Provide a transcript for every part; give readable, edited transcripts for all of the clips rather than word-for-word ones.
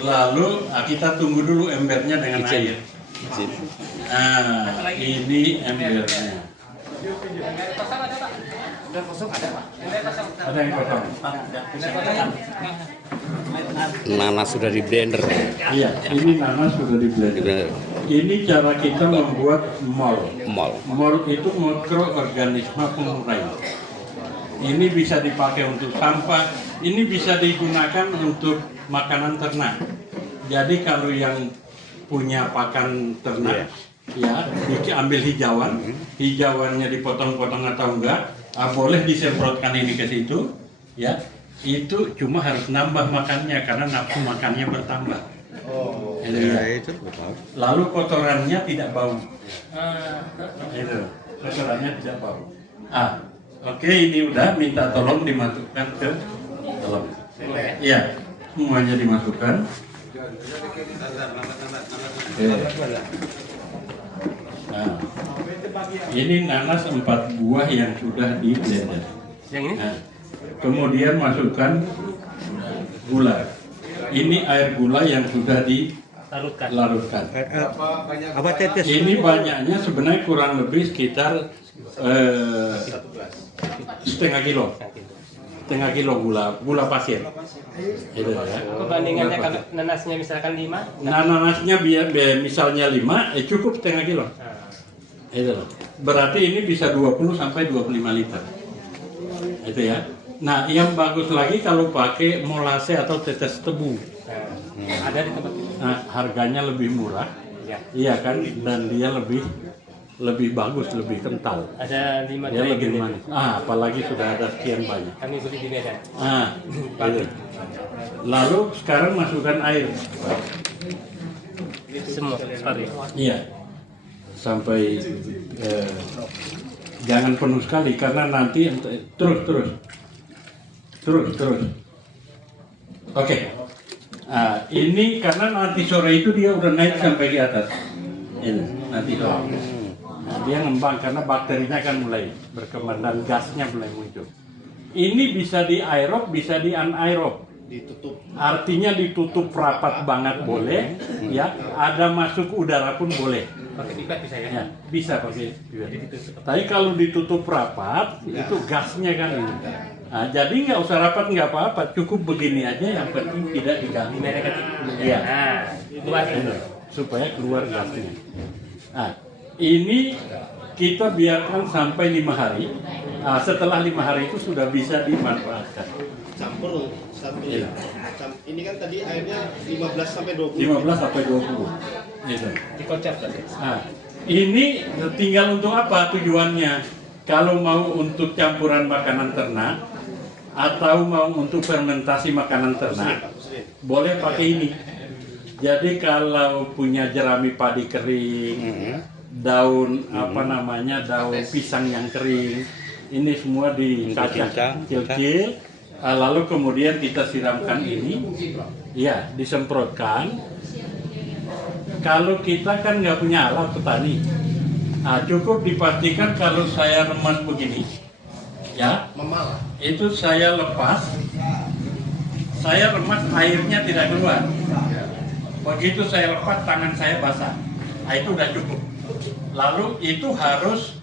Lalu kita tunggu dulu embernya dengan air. Nah, ini embernya. Ada yang kosong. Nanas sudah di blender. Iya, ini nanas sudah di blender. Ini cara kita membuat mol. Mol itu mikroorganisme pengurai. Ini bisa dipakai untuk sampah, ini bisa digunakan untuk makanan ternak. Jadi kalau yang punya pakan ternak, ya diambil hijauannya dipotong-potong atau enggak, boleh disemprotkan ini ke situ, ya. Itu cuma harus nambah makannya karena nafsu makannya bertambah. Itu. Lalu kotorannya tidak bau. Itu, kotorannya tidak bau. Oke, ini udah minta tolong dimasukkan ke dalam. Iya, semuanya dimasukkan. Nah, ini nanas 4 buah yang sudah di blender. Yang ini? Nah, kemudian masukkan gula. Ini air gula yang sudah dilarutkan. Apa tetes? Ini banyaknya sebenarnya kurang lebih sekitar setengah kilo gula pasir. Itu ya. Perbandingannya kalau nanasnya misalkan 5? Nah, nanasnya misalnya 5, cukup setengah kilo. Itu. Berarti ini bisa 20 sampai 25 liter. Itu ya. Nah, yang bagus lagi kalau pakai molase atau tetes tebu. Ada di tempat ini. Nah, harganya lebih murah. Ya. Iya kan? Dan dia lebih bagus, lebih kental. Ada 5 Dia lebih manis. Apalagi sudah ada sekian banyak. Kami beli di Medan. Itu. Lalu sekarang masukkan air. Semua seperti. Iya. Sampai jangan penuh sekali karena nanti terus. Oke. Ini karena nanti sore itu dia udah naik sampai di atas. Ini nanti sore. Nah, dia ngembang karena bakterinya kan mulai berkembang dan gasnya mulai muncul. Ini bisa di aerob, bisa di anaerob. Ditutup. Artinya ditutup rapat banget boleh, ya. Ada masuk udara pun boleh. Pakai pipet bisa ya? Ya, bisa pakai pipet. Tapi kalau ditutup rapat, itu gasnya kan. Nah, jadi nggak usah rapat nggak apa-apa, cukup begini aja. Yang penting tidak diganggu. Iya. Keluar supaya keluar gasnya. Nah, ini kita biarkan sampai 5 hari. Setelah 5 hari itu sudah bisa dimanfaatkan. Campur satu Iya. Ini kan tadi airnya 15 sampai 20. 15 sampai 20. Gitu. dikocok tadi. Nah, ini tinggal untuk apa tujuannya? Kalau mau untuk campuran makanan ternak atau mau untuk fermentasi makanan ternak, boleh pakai ini. Jadi kalau punya jerami padi kering, daun daun pisang yang kering, ini semua dicacah kecil-kecil, lalu kemudian kita siramkan ini, ya disemprotkan. Kalau kita kan nggak punya alat petani, cukup dipastikan kalau saya remas begini, ya, itu saya lepas, saya remas airnya tidak keluar. Begitu saya lepas tangan saya basah, itu udah cukup. Lalu itu harus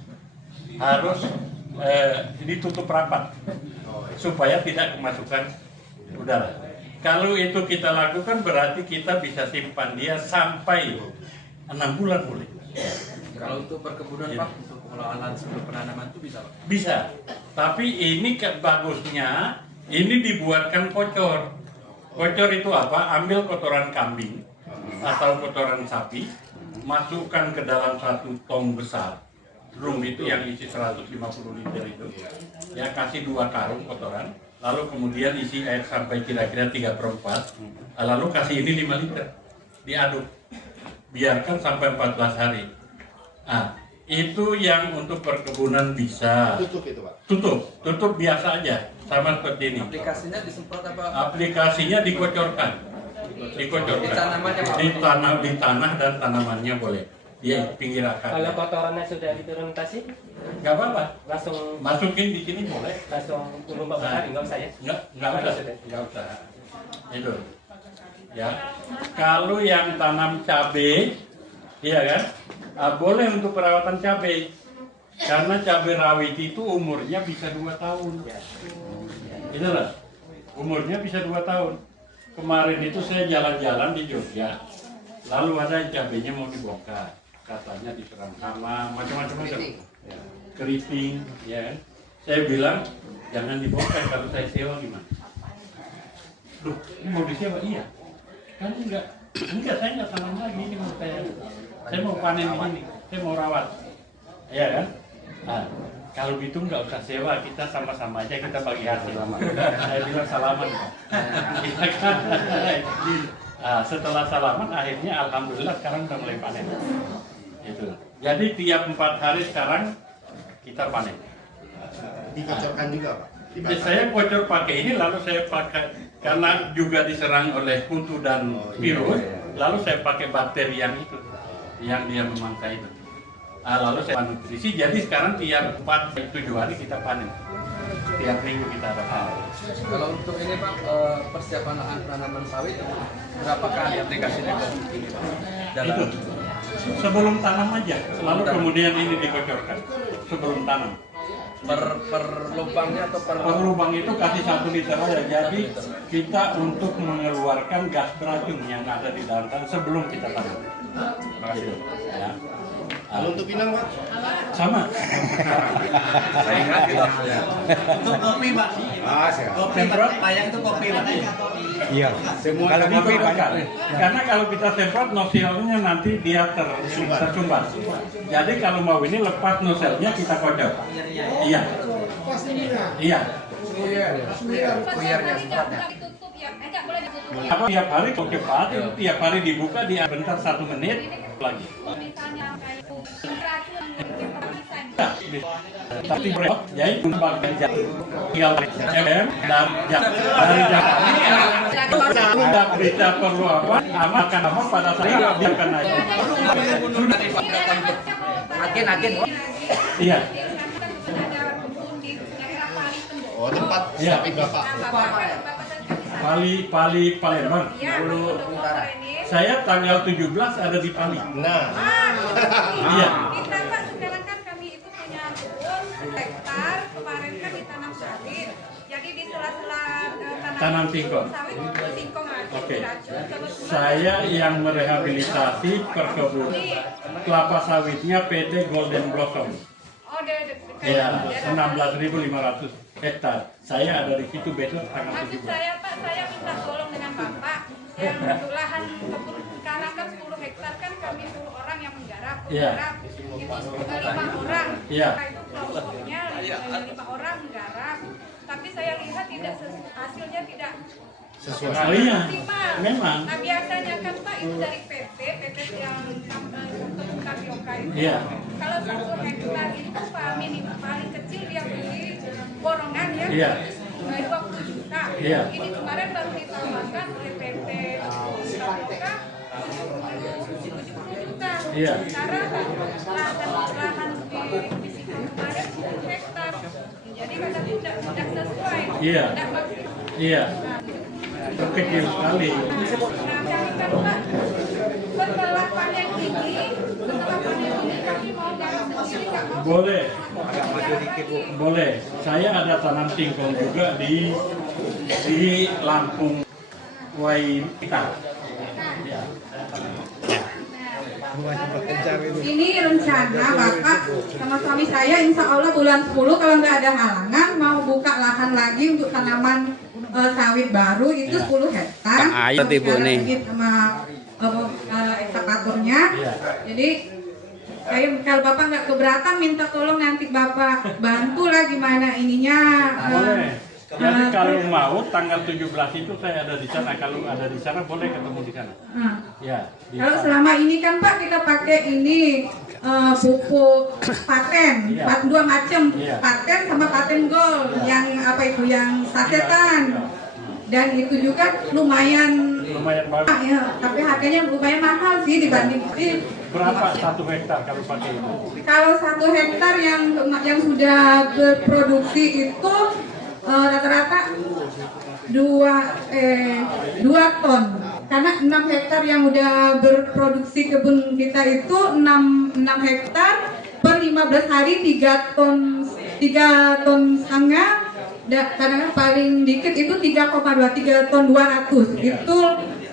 ditutup rapat supaya tidak kemasukan udara. Kalau itu kita lakukan berarti kita bisa simpan dia sampai 6 bulan boleh. Kalau untuk perkebunan Pak, untuk pengolahan sebelum penanaman itu bisa Pak? Bisa, tapi ini bagusnya ini dibuatkan kocor. Kocor itu apa? Ambil kotoran kambing atau kotoran sapi, masukkan ke dalam satu tong besar, drum itu yang isi 150 liter itu, ya kasih 2 karung kotoran, lalu kemudian isi air sampai kira-kira 3/4, lalu kasih ini 5 liter, diaduk, biarkan sampai 14 hari. Itu yang untuk perkebunan bisa. Tutup itu Pak? Tutup biasa aja, sama seperti ini. Aplikasinya disemprot apa? Aplikasinya dikocorkan. Di tanamannya Pak? Di tanah dan tanamannya boleh. Di pinggir akar. Kalau kotorannya sudah difermentasi, Nggak apa-apa. langsung Masukin di sini boleh. langsung turun Pak Bahari, nggak usah ya? Nggak usah. Nggak usah. Itu. Ya. Kalau yang tanam cabai, iya kan? Boleh untuk perawatan cabai. Karena cabai rawit itu umurnya bisa 2 tahun. Itulah. Umurnya bisa 2 tahun. Kemarin itu saya jalan-jalan di Jogja. Lalu ada yang cabainya mau dibongkar. Katanya diserang hama, macam-macam. Ya. Keriting, ya kan? Saya bilang, jangan dibongkar, kalau saya sewa gimana? Loh, ini mau disewa? Iya. Kan enggak, saya enggak tanam lagi, ini mau saya mau panen ini, saya mau rawat. Iya kan? Nah, kalau gitu nggak usah sewa, kita sama-sama aja, kita bagi hasil. Saya bilang salaman. Iya kan? Nah, setelah salaman, akhirnya alhamdulillah sekarang udah mulai panen. Itu. Jadi tiap 4 hari sekarang kita panen. Dikocorkan juga, Pak? Ya, saya kocor pakai ini, lalu saya pakai karena juga diserang oleh kutu dan virus, lalu saya pakai bakteri yang itu, yang dia memangsa itu. Lalu saya nutrisi, jadi sekarang tiap 4-7 hari kita panen. Tiap minggu kita ada panen. Kalau untuk ini Pak, persiapan lahan penanaman sawit, berapakah aplikasinya ke ini Pak? Itu sebelum tanam aja, lalu kemudian ini dikocorkan sebelum tanam. Per lubangnya atau per lubang itu kasih 1 liter aja. Jadi kita untuk mengeluarkan gas beracun yang ada di dalam tanah sebelum kita tanam. Gitu. Ya. Kalau untuk pinang, Pak? Sama. saya ingat gitu. Untuk kopi, Pak. Kopi Semprot? payang itu kopi, Pak. Iya. Semua kalau kopi banyak. Karena kalau kita semprot noselnya nanti dia tersumbat. Jadi kalau mau ini lepas noselnya kita kocok. Iya. Iya. Kuyarnya semprotnya. Apa tiap hari kok cepat, itu tiap hari dibuka dia bentar 1 menit lagi. Tapi berapa? Jadi tumbang dan tinggal MM dan dari Jakarta. Tidak berita perlu apa? Akan apa pada saat dia akan naik. Agen. Iya. Oh, tempat Iya. sapi Bapak. Pali Palembang. Saya tanggal 17 ada di Pali. Nah, Iya. Kita Pak, sekarang kan kami itu punya kebun hektar, kemarin kan ditanam sawit. Jadi di sela-sela Tanam singkong. sawit itu singkong aja Oke. diracun. Kebetulan Saya yang merehabilitasi perkebunan kelapa sawitnya PT Golden Blossom. oh dekat Ya, 16.500 hektar. Saya ada di situ besok tanggal Maksud 17. saya Pak, saya minta tolong dengan Bapak yang untuk lahan kebun sekarang kan 10 hektar kan kami 10 orang yang menggarap. Iya. Itu 5 orang. Iya. Nah, itu kelompoknya 5 orang menggarap. Tapi saya lihat tidak hasilnya tidak Oh iya, maksimal. memang. Nah biasanya kan Pak itu dari PP yang kebun tapioka itu. Iya. Kalau 1 hektar itu Pak minimal paling kecil dia beli borongan ya. Iya. 20 juta. Iya. Ini kemarin baru ditawarkan oleh PP tapioka 70 juta. Iya. Sekarang lahan di situ kemarin 10 hektar. Jadi kadang tidak sesuai. Iya. Tidak maksimal. Iya. Kecil sekali. Nah, kami kan Pak, setelah panen ini kami mau garap sendiri nggak mau? Boleh. Boleh. Saya ada tanam singkong juga di Lampung Waita. Ya. Ini rencana Bapak sama suami saya insya Allah bulan 10 kalau nggak ada halangan mau buka lahan lagi untuk tanaman sawit baru itu 10 hektar. Kang Ayu nanti, Bu, nih. Sama ekskavatornya. Iya. Jadi saya kalau Bapak nggak keberatan minta tolong nanti Bapak bantulah gimana ininya. Boleh. Jadi kalau mau tanggal 17 itu saya ada di sana. Kalau ada di sana boleh ketemu di sana. Ya. di Kalau sana. selama ini kan Pak kita pakai ini pupuk paten, Iya. 2 macam, Iya. paten sama paten gold, yang apa itu yang sasetan, dan itu juga lumayan, bagus. ya, tapi harganya lumayan mahal sih dibanding ini. Berapa 1 hektar kalau pakai itu? Kalau 1 hektar yang sudah berproduksi itu rata-rata 2 ton. Karena 6 hektar yang udah berproduksi kebun kita itu 6 hektar per 15 hari 3 ton setengah. Kadang-kadang paling dikit itu 3,2 ton 200. Itu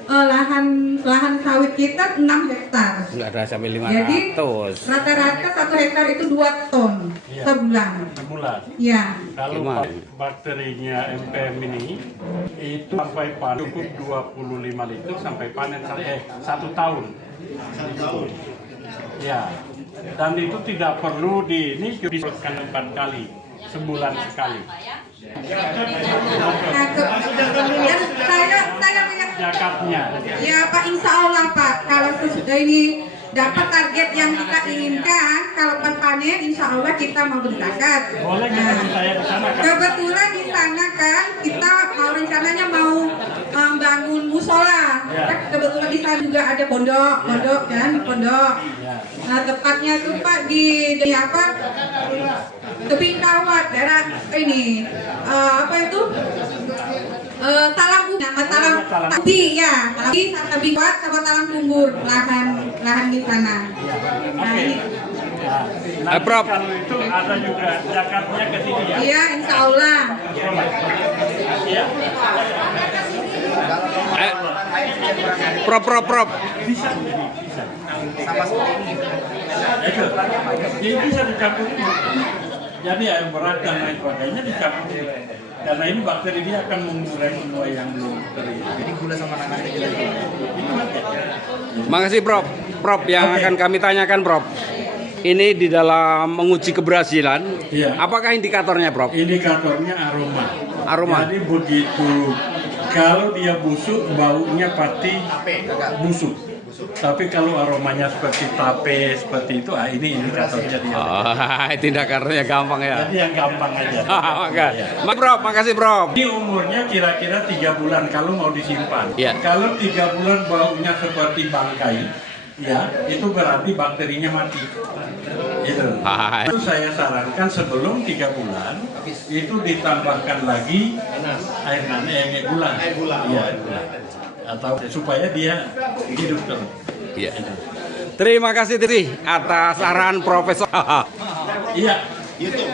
lahan sawit kita 6 hektar. Enggak ada sampai Jadi 500. rata-rata 1 hektar itu 2 ton sebulan. Sebulan. Ya. Kalau Gimana? bakterinya MPM ini itu sampai panen cukup 25 liter sampai panen 1 tahun. 1 tahun. Ya. Dan itu tidak perlu disemprotkan 4 kali sebulan sekali. Nah, dan saya Jakatnya. ya Pak, insya Allah Pak, kalau sesudah ini dapat target yang kita inginkan, kalau pas panen insya Allah kita mau berzakat. Boleh kita saya di sana kan? Kebetulan di sana kan kita rencananya mau bangun musola. Ya. Kebetulan di sana juga ada pondok kan, pondok. Ya. Nah, tepatnya tuh Pak di apa? Tebing Kawat, daerah ini apa itu? Talang nama Talang Tabi ya, Tabi Kawat sama Talang Kumbur, lahan di sana. Nah, Oke. ini. Nah, Prof. kalau itu ada juga zakatnya ke sini ya. Iya, insya Allah. Iya. Prop. Bisa. Sama seperti ini. Itu. Jadi bisa dicampur. Jadi air berat dan lain sebagainya dicampur. Karena ini bakteri dia akan mengurai semua yang belum kering. Jadi gula sama nanasnya kita itu aja. Makasih Prof. Prof, yang akan kami tanyakan Prof. Ini di dalam menguji keberhasilan. Iya. Apakah indikatornya Prof? Indikatornya aroma. Aroma. Jadi begitu kalau dia busuk, baunya pasti busuk. Tapi kalau aromanya seperti tape, seperti itu, ini indikatornya dia. Oh, indikatornya gampang ya. Jadi yang gampang aja. Oke. Ya. Prof, makasih Prof. Ini umurnya kira-kira 3 bulan kalau mau disimpan. Iya. Kalau 3 bulan baunya seperti bangkai, ya itu berarti bakterinya mati. Itu. Itu saya sarankan sebelum 3 bulan itu ditambahkan lagi air gula. Iya, air gula. Atau supaya dia hidup terus. Iya. Terima kasih Titi atas saran Profesor. Iya. YouTube.